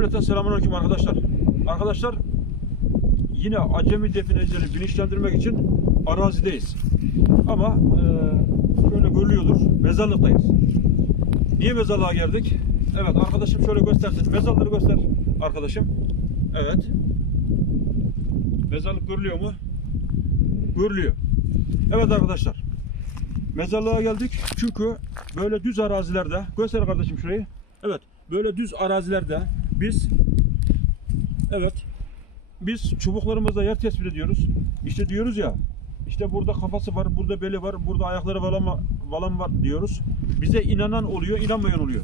Cümleten selamünaleyküm arkadaşlar. Arkadaşlar yine acemi definecileri bilinçlendirmek için arazideyiz. Ama e, şöyle görülüyordur. Mezarlıktayız. Niye mezarlığa geldik? Evet arkadaşım şöyle göstersin. Mezarları göster arkadaşım. Evet. Mezarlık görülüyor mu? Görülüyor. Evet arkadaşlar. Mezarlığa geldik çünkü böyle düz arazilerde göster kardeşim şurayı. Evet böyle düz arazilerde biz evet biz çubuklarımızla yer tespit ediyoruz. İşte diyoruz ya işte burada kafası var, burada beli var, burada ayakları falan var diyoruz. Bize inanan oluyor, inanmayan oluyor.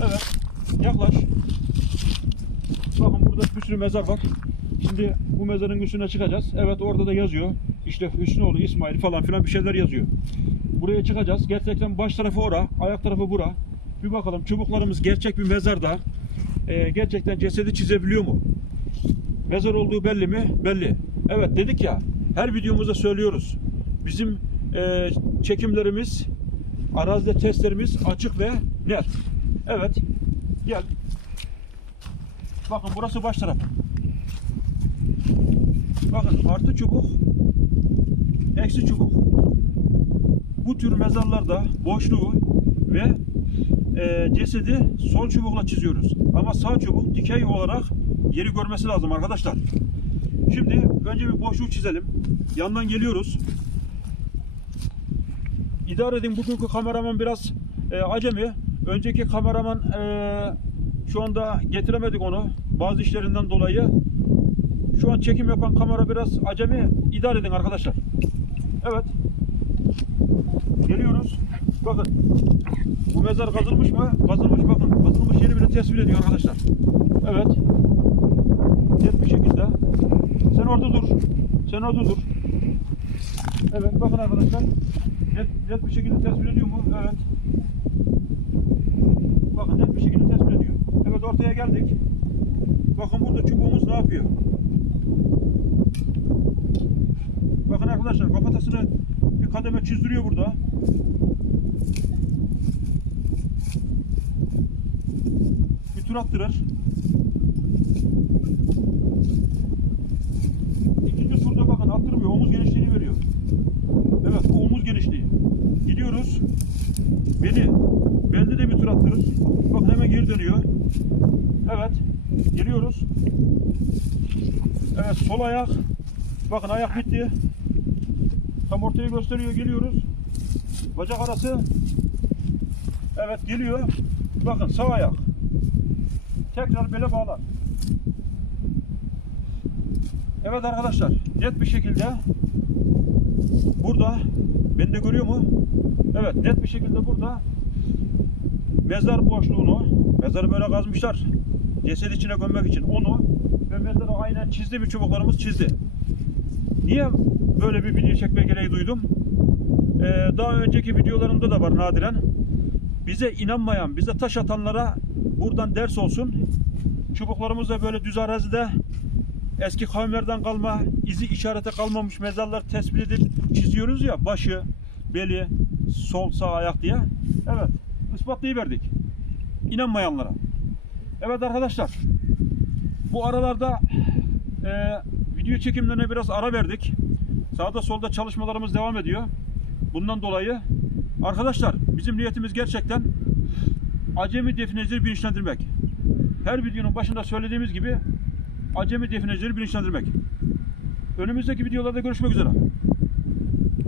Evet yaklaş. Bakın burada bir sürü mezar var. Şimdi bu mezarın üstüne çıkacağız. Evet orada da yazıyor. İşte Hüsnüoğlu, İsmail falan filan bir şeyler yazıyor. Buraya çıkacağız. Gerçekten baş tarafı ora, ayak tarafı bura. Bir bakalım çubuklarımız gerçek bir mezarda. Ee, gerçekten cesedi çizebiliyor mu? Mezar olduğu belli mi? Belli. Evet dedik ya her videomuzda söylüyoruz. Bizim e, çekimlerimiz, arazide testlerimiz açık ve net. Evet. Gel. Bakın burası baş taraf. Bakın artı çubuk, eksi çubuk. Bu tür mezarlarda boşluğu ve e, cesedi sol çubukla çiziyoruz. Ama sağ çubuk dikey olarak yeri görmesi lazım arkadaşlar. Şimdi önce bir boşluğu çizelim. Yandan geliyoruz. İdare edin bugünkü kameraman biraz e, acemi. Önceki kameraman e, şu anda getiremedik onu. Bazı işlerinden dolayı. Şu an çekim yapan kamera biraz acemi. İdare edin arkadaşlar. Evet. Geliyoruz. Bakın. Bu mezar kazılmış mı? Kazılmış bakın. Kazılmış yeri bile tespit ediyor arkadaşlar. Evet. Net bir şekilde. Sen orada dur. Sen orada dur. Evet bakın arkadaşlar. Net, net bir şekilde tespit ediyor mu? Evet. Bakın net bir şekilde tespit ediyor. Evet ortaya geldik. Bakın burada çubuğumuz ne yapıyor? Bakın arkadaşlar kafatasını bir kademe çizdiriyor burada. Bir tur attırır. İkinci turda bakın attırmıyor. Omuz genişliğini veriyor. Evet omuz genişliği. Gidiyoruz. Beni. Belde de bir tur attırır. Bakın hemen geri dönüyor. Evet. Geliyoruz. Evet sol ayak. Bakın ayak bitti. Tam ortaya gösteriyor. Geliyoruz. Bacak arası. Evet geliyor. Bakın sağ ayak. Tekrar bele bağla. Evet arkadaşlar net bir şekilde burada beni de görüyor mu? Evet net bir şekilde burada mezar boşluğunu mezarı böyle kazmışlar ceset içine gömmek için onu ve mezarı aynen çizdi bir çubuklarımız çizdi. Niye böyle bir video çekme gereği duydum? Ee, daha önceki videolarımda da var nadiren. Bize inanmayan, bize taş atanlara buradan ders olsun. Çubuklarımız da böyle düz arazide eski kavimlerden kalma, izi işarete kalmamış mezarlar tespit edip çiziyoruz ya başı, beli, sol sağ ayak diye. Evet, ispatlayıverdik. İnanmayanlara. Evet arkadaşlar, bu aralarda e, video çekimlerine biraz ara verdik. Sağda solda çalışmalarımız devam ediyor. Bundan dolayı arkadaşlar bizim niyetimiz gerçekten acemi definecileri bilinçlendirmek. Her videonun başında söylediğimiz gibi acemi definecileri bilinçlendirmek. Önümüzdeki videolarda görüşmek üzere.